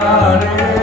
Hare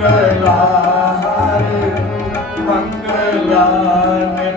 ਮੰਗਲਾ ਹਰ ਮੰਗਲਾ ਨੇ।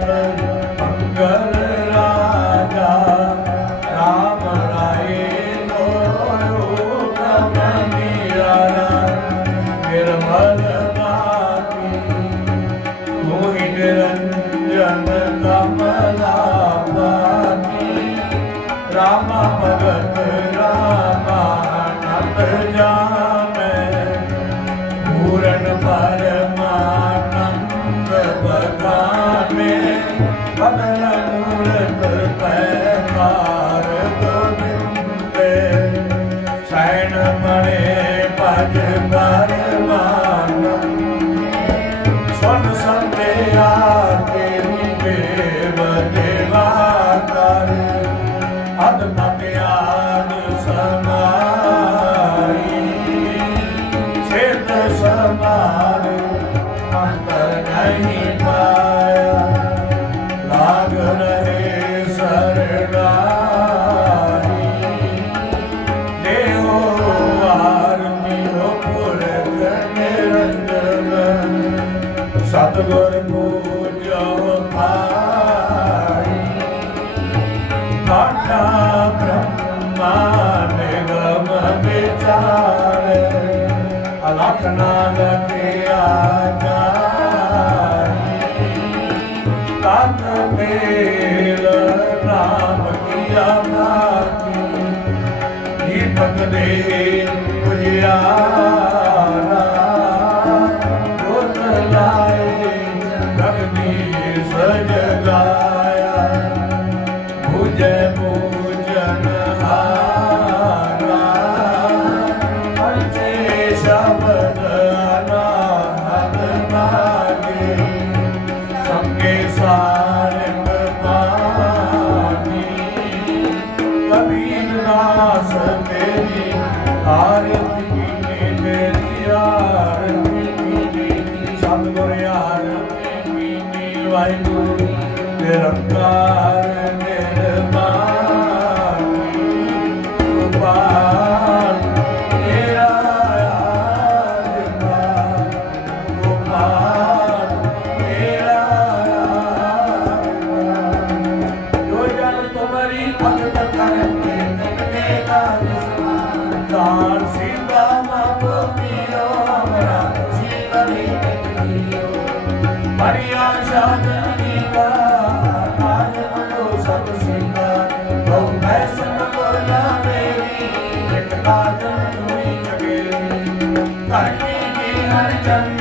ਸਤਿਗੁਰ ਪੂਜੋ ਭਾਈ। ਕਾਟਾ ਬ੍ਰਹਮਾ ਨਿਗਮ ਵਿਚਾਰੇ। ਅਲਖਨਾ ਲਗੇ ਆਜਾਈ ਤਤ ਮੇਲ ਰਾਮ ਕੀਆ ਨਾਮ ਦੀਪਕ ਦੇ ਨਿਰੰਕਾਰ, ਨਿਰਮਾਣ। ਗੋਪਾਲ ਤੇਰਾ ਆਗਮਨ ਗੋਪਾਲ ਤੇਰਾ ਆਗਮਨ ਜੋ ਜਨ ਤੁਮਰੀ ਭਗਤ ਕਰਤੇ ਤਕਤੇ ਦਾ ਸਮਾਨ। ਦਾਨ ਸਿੰਘਾ ਮਾਪੋ ਪੀਓ ਮਰਾ ਜੀਵਨ ਇਕ ਜੀਓ। ਹਰਿਆ Thank you.